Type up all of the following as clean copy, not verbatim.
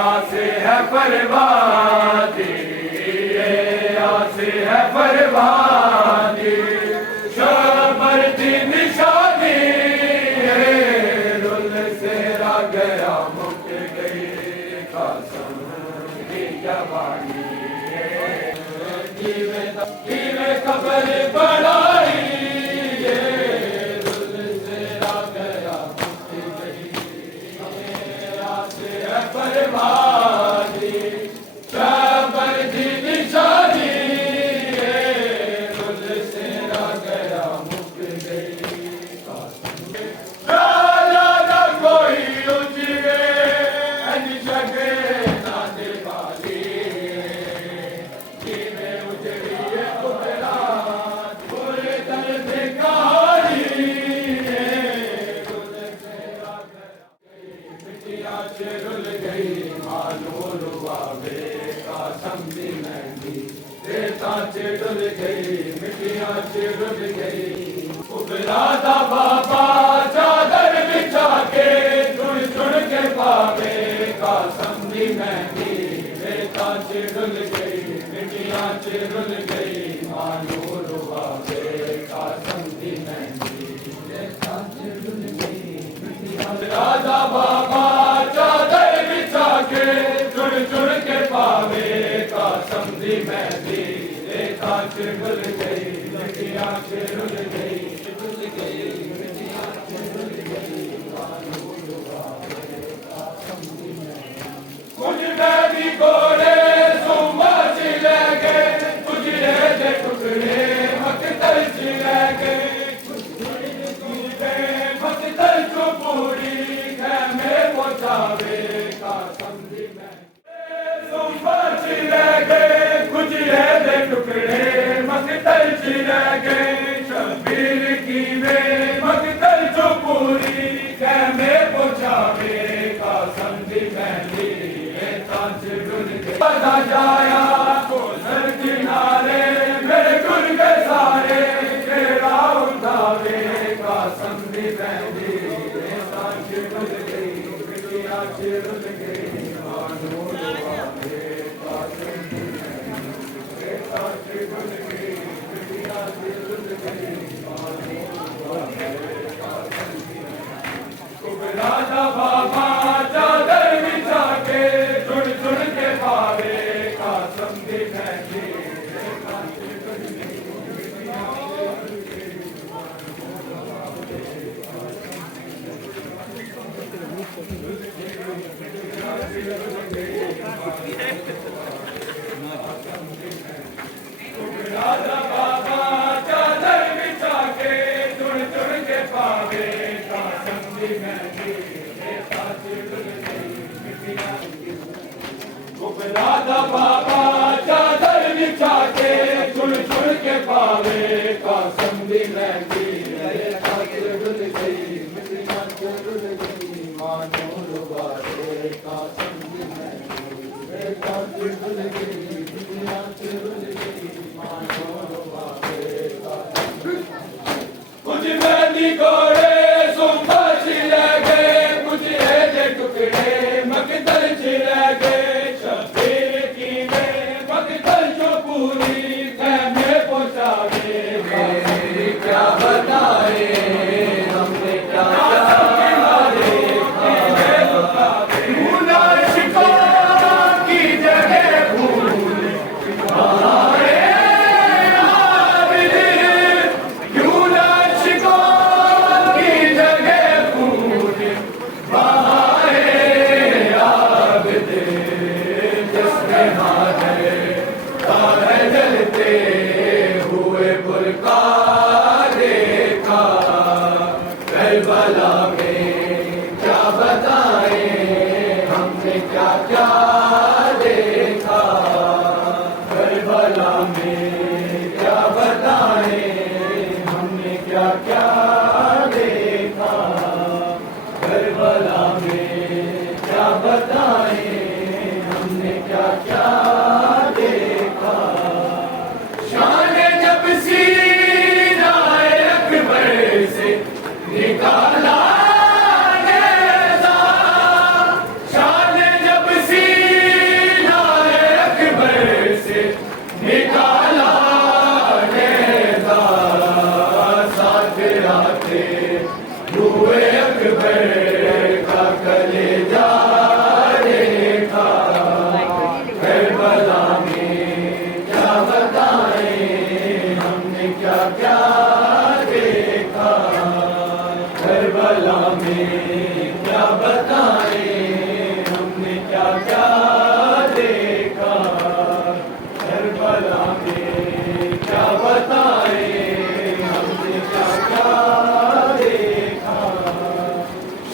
आसे है बर्बादी, आसे है बर्बादी, शबर की निशानी रुल से रा गया मुक गई कासम की जवानी। कीवे कबर बढ़ाई बर्बादी, शबर की निशानी रुल से रा गया मुक गई ना कोई उजड़े जगे ना दिवाली, कीवे उजड़ी कुबरा पूरे दर्द कहानी रुल से रा गया मिटिया से रुल गई मालूम रुआवे कासम दी महंगी रेता से डुल गई मिटिया से डुल गई। कुबरा दा बाबा चादर बिछा के सुन सुन के पावे कासम दी महंगी रेता से डुल गई मिटिया से डुल गई मालूम रुआवे कासम दी महंगी रेता से डुल गई मिटिया। राजा बाबा चादर बिछा के चुन चुन के पावे कासम दी महंगी रेता से डुल गई मिटिया से डुल गई डुल गई मिटिया से डुल गई मालूम रुआवे कासम दी महंगी। कुछ बैरी घोड़े सुम्मा चिले गए गुजरे दे टुकड़े मकतल चिले गए मकतल चुपूरी खेमे पहुंचावे कासम दी महंगी। सुम्मा चिले गए गुजरे दे टुकड़े मकतल चिले गए शबीर की वे मकतल चुपूरी खेमे पहुंचावे कासम दी महंगी रेता से डुल गई। बता जाया कोसर किनारे मेरे गुल के सारे तेरा उठावे कासम दी महंगी रेता से डुल गई मिटिया से डुल गई मालूम रुआवे कासम दी महंगी रेता से डुल गई मिटिया से डुल गई मालूम रुआवे कासम दी महंगी। कुबरा दा बाबा चादर बिछा के चुन चुन के पावे कासम दी महंगी रेता से डुल गई मिटिया से डुल गई मालूम राजा बाबा चादर बिछा के चुन चुन के पावे कासम दी महंगी रेता से डुल गई मिटिया। राजा बाबा चादर बिछा चुन चुन के पावे का संधि महंगी मेरे खातिर रुल गई मेरी आंखें रुल गई मानो रुबारे का संधि महंगी मेरे खातिर रुल गई मेरी आंखें रुल गई मानो रुबारे का कुछ मेहंदी घोड़े सुंबा छिले गए कुछ ऐसे टुकड़े मकदल छिले गए शबीर की में मकदल जो पूरी खैमे पहुंचावे मेरी क्या बताए हमने क्या करबला में क्या बताए हमने क्या क्या देखा करबला में क्या बताए हमने क्या क्या देखा करबला में क्या बताए हमने क्या क्या देखा शान जब सीना अकबर से निकाला नेज़ा शान जब सीना अकबर से निकाला नेज़ा साथ आते हुए अकबर का कलेजा देखा करबला में क्या बताए हमने क्या क्या देखा करबला में क्या बताए हमने क्या क्या देखा करबला में क्या बताए हमने क्या क्या देखा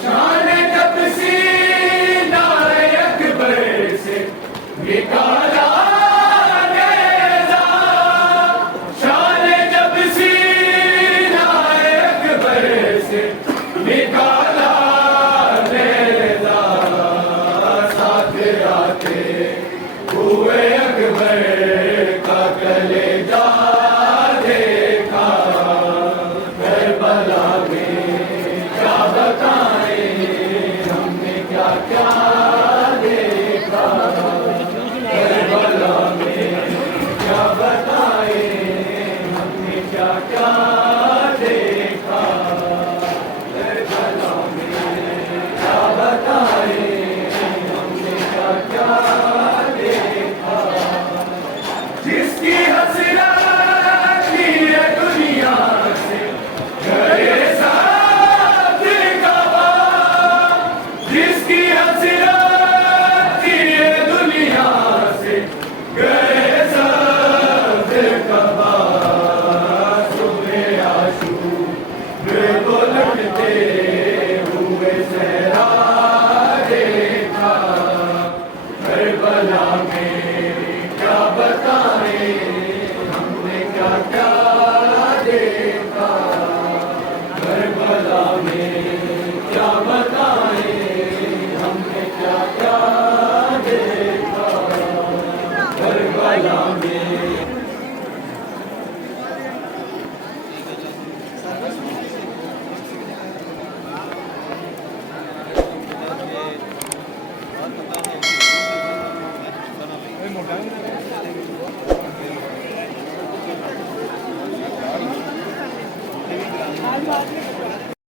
शान जब सीना अकबर से निकाला नेज़ा शान जब सीना अकबर से निकाला नेज़ा साथ आते हुए अकबर का कलेजा देखा करबला में क्या बताए हमने क्या क्या देखा करबला में क्या बताए हमने क्या क्या देखा करबला में क्या बताए हमने क्या क्या देखा जिसकी हसरत की है दुनिया से गए साथ गवा जिसकी हसरत की है दुनिया से गए साथ गवा सुबह आशूर को लटते हुए सहरा देखा करबला में क्या बताए हमने क्या क्या देखा करबला में क्या बताए हमने क्या क्या देखा करबला में आज